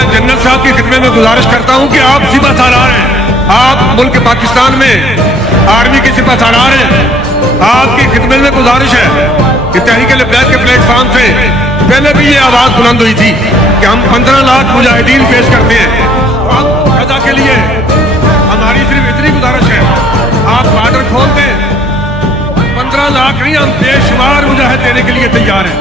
मैं जन्नत साहब की खिदमत में गुजारिश करता हूं कि आप सिपह सालार हैं, आप मुल्क पाकिस्तान में आर्मी के सिपह सालार हैं। आपकी खिदमत में गुजारिश है कि तहरीक लब्बैक के प्लेटफॉर्म से पहले भी ये आवाज बुलंद हुई थी कि हम 15 लाख मुजाहिदीन पेश करते हैं। आप अदा के लिए हमारी सिर्फ इतनी गुजारिश है, आप बॉर्डर खोल दें। 15 लाख नहीं, हम बेशुमार मुजाहिद देने के लिए तैयार हैं।